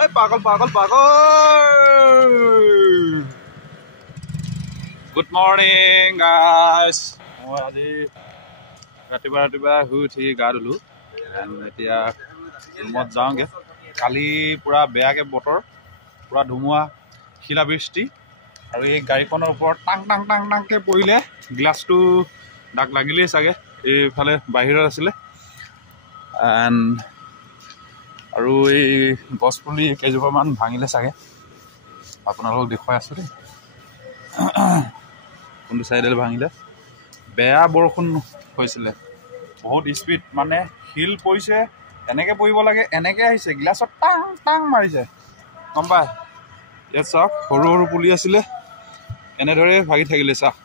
এই পাগল পাগল পাগল। Good morning guys. মই আজি ৰাতিপুৱা শুই উঠি গা ধুলোঁ। এতিয়া ৰুমত যাওঁগৈ। কালি পূৰা বেয়াকৈ বতৰ, পূৰা ধুমুহা, শিলাবৃষ্টি, আৰু এই গাড়ীখনৰ ওপৰত টাং টাং টাং টাংকৈ পৰিলে। গ্লাছটো দাগ লাগিলেই চাগে। এইফালে বাহিৰত আছিলে। আৰু এই গছপুলি কেইজোপামান ভাঙিলে চাগে। আপোনালোকক দেখুৱাই আছোঁ দেই, কোনটো চাইডে ভাঙিলে। বেয়া বৰষুণ হৈছিলে, বহুত স্পীড, মানে শিল পৰিছে, এনেকৈ পৰিব লাগে, এনেকৈ আহিছে, গ্লাছত টাং টাং মাৰিছে, গম পায়। ইয়াত চাওক, সৰু সৰু পুলি আছিলে, এনেদৰে ভাগি থাকিলে। চাওক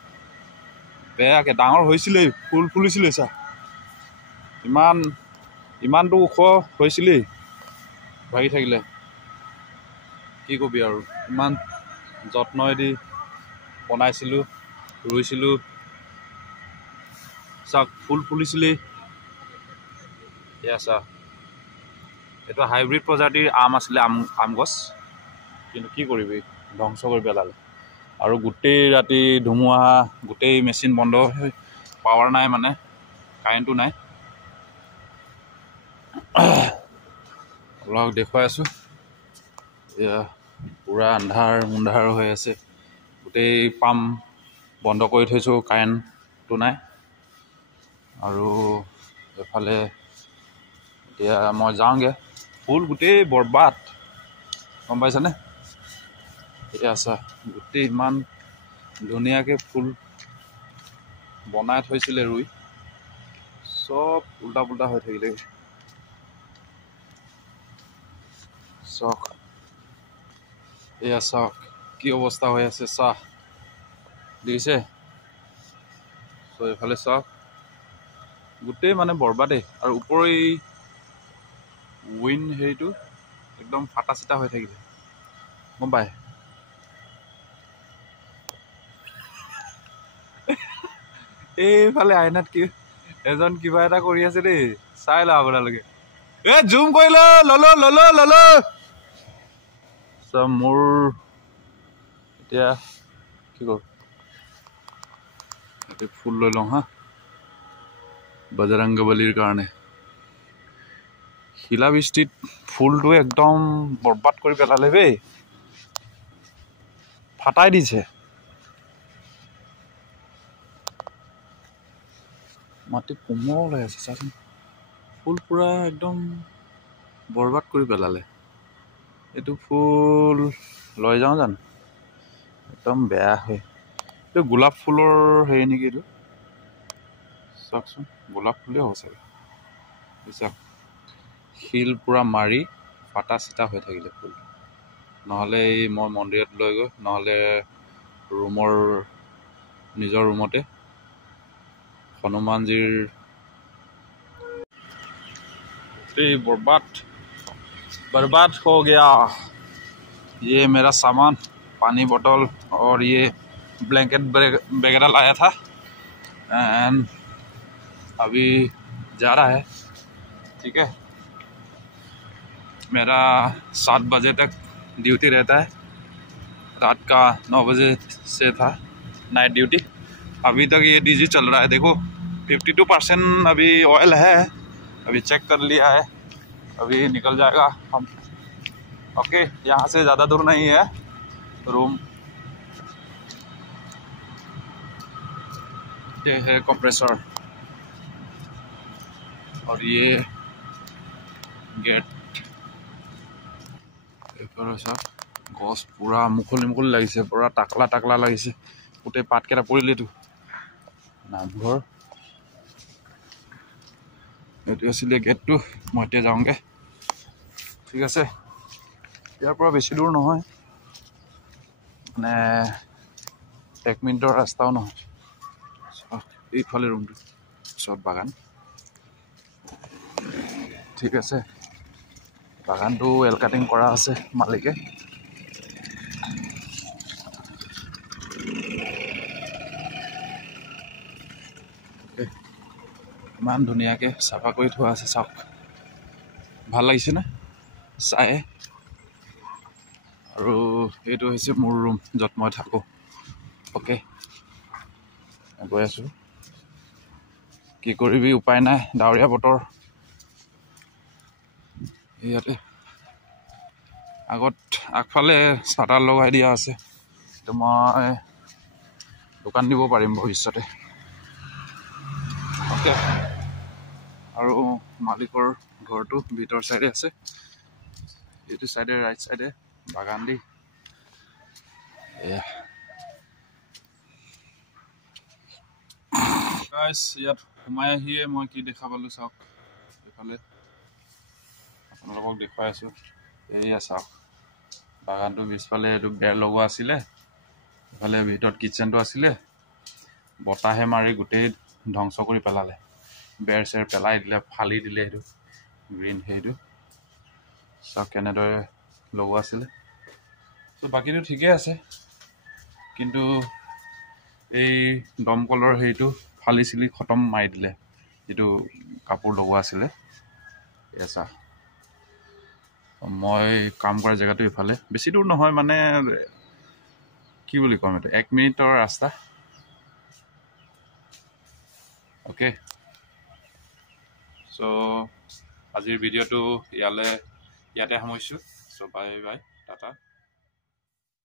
বেয়াকৈ, ডাঙৰ হৈছিলেই, ফুল ফুলিছিলেই। চাওক ইমানটো ওখ হৈছিলেই, ভাগি থাকিলে। কি কবি আৰু, ইমান যত্নইদি বনাইছিলোঁ, ৰুইছিলোঁ। চাওক ফুল ফুলিছিলেই। এয়া চাওক, এইটো হাইব্ৰিড প্ৰজাতিৰ আম আছিলে, আম গছ, কিন্তু কি কৰিবি, ধ্বংস কৰি পেলালে। আৰু গোটেই ৰাতি ধুমুহা, গোটেই মেচিন বন্ধ, পাৱাৰ নাই, মানে কাৰেণ্টটো নাই। অলপ দেখুৱাই আছোঁ। এয়া পূৰা আন্ধাৰ মুন্ধাৰ হৈ আছে, গোটেই পাম্প বন্ধ কৰি থৈছোঁ, কাৰেণ্টটো নাই। আৰু এফালে এতিয়া মই যাওঁগৈ, ফুল গোটেই বৰবাদ, গম পাইছানে। এতিয়া আছা, গোটেই ইমান ধুনীয়াকৈ ফুল বনাই থৈছিলে, ৰুই চব উল্টা পুল্টা হৈ থাকিলে। চাওক, এয়া চাওক কি অৱস্থা হৈ আছে, চাহ দেখিছে। চ' এইফালে চাওক, গোটেই মানে বৰবাদেই। আৰু ওপৰৰ এই উইণ্ড হেৰিটো একদম ফাটা চিটা হৈ থাকিলে, গম পায়। এইফালে আইনাত কি এজন কিবা এটা কৰি আছে দেই, চাই লওঁ আপোনালোকে। জুম কৰি ললো। মোৰ এতিয়া কি কৰো, ফুল লৈ লওঁ হা, বজৰংগবলীৰ কাৰণে। শিলাবৃষ্টিত ফুলটো একদম বৰবাদ কৰি পেলালে দেই, ফাটাই দিছে। মাটি কোমল হৈ আছে, চাচোন, ফুল পুৰা একদম বৰবাদ কৰি পেলালে। এইটো ফুল লৈ যাওঁ জানো, একদম বেয়া হয়। এইটো গোলাপ ফুলৰ হেৰি নেকি এইটো, চাওকচোন, গোলাপ ফুলেই হ'ব চাগে। চাওক, শিল পূৰা মাৰি ফাটা চিটা হৈ থাকিলে ফুল। নহ'লে এই মই মন্দিৰত লৈ গৈ, নহ'লে নিজৰ ৰুমতে হনুমানজিৰ बर्बाद हो गया। ये मेरा सामान, पानी बोतल और ये ब्लैंकेट वगैरह लाया था, एंड अभी जा रहा है। ठीक है, मेरा 7 बजे तक ड्यूटी रहता है, रात का 9 बजे से था नाइट ड्यूटी। अभी तक ये डीजी चल रहा है, देखो 52% अभी ऑयल है, अभी चेक कर लिया है, अभी निकल जाएगा हम। ओके, यहाँ से ज़्यादा दूर नहीं है रूम। ये है कंप्रेसर और ये गेट। सब গছ পুৰা মুকলি লাগিছে, পুৰা টাকলা লাগিছে, গোটেই পাতকেইটা পৰিলেতো। নামঘৰ এইটো আছিলে গেটটো। মই এতিয়া যাওঁগৈ, ঠিক আছে। ইয়াৰ পৰা বেছি দূৰ নহয়, মানে 1 মিনিটৰ ৰাস্তাও নহয়। এইফালে ৰুমটো, চব বাগান, ঠিক আছে। বাগানটো ৱেল কাটিং কৰা আছে মালিকে। ইমান ধুনীয়াকৈ চাফা কৰি থোৱা আছে, চাওক, ভাল লাগিছেনে চাই। আৰু এইটো হৈছে মোৰ ৰুম য'ত মই থাকোঁ। অ'কে, গৈ আছোঁ। কি কৰিবি, উপায় নাই, ডাৱৰীয়া বতৰ। ইয়াতে আগফালে চাটাৰ লগাই দিয়া আছে, তো মই দোকান দিব পাৰিম ভৱিষ্যতে। অ'কে, আৰু মালিকৰ ঘৰটো ভিতৰ চাইডে আছে, এইটো চাইডে ৰাইট চাইডে বাগান দি এয়া। ইয়াত সোমাই আহিয়ে মই কি দেখা পালোঁ চাওক, এইফালে আপোনালোকক দেখুৱাই আছোঁ। এয়া চাওক, বাগানটো পিছফালে এইটো বেৰ লগোৱা আছিলে, এইফালে ভিতৰত কিটচেনটো আছিলে। বতাহে মাৰি গোটেই ধ্বংস কৰি পেলালে, বেৰ চেৰ পেলাই দিলে, ফালি দিলে। সেইটো গ্ৰীণ সেইটো চাওক কেনেদৰে লগোৱা আছিলে। ত' বাকীটো ঠিকেই আছে, কিন্তু এই দমকলৰ হেৰিটো ফালি চিলি খতম মাৰি দিলে, যিটো কাপোৰ লগোৱা আছিলে। এছা মই কাম কৰা জেগাটো ইফালে বেছি দূৰ নহয়, মানে কি বুলি ক'ম, এইটো 1 মিনিটৰ ৰাস্তা। অ'কে, চ' আজিৰ ভিডিঅ'টো ইয়াতে সামৰিছোঁ। চ' বাই বাই, টাটা।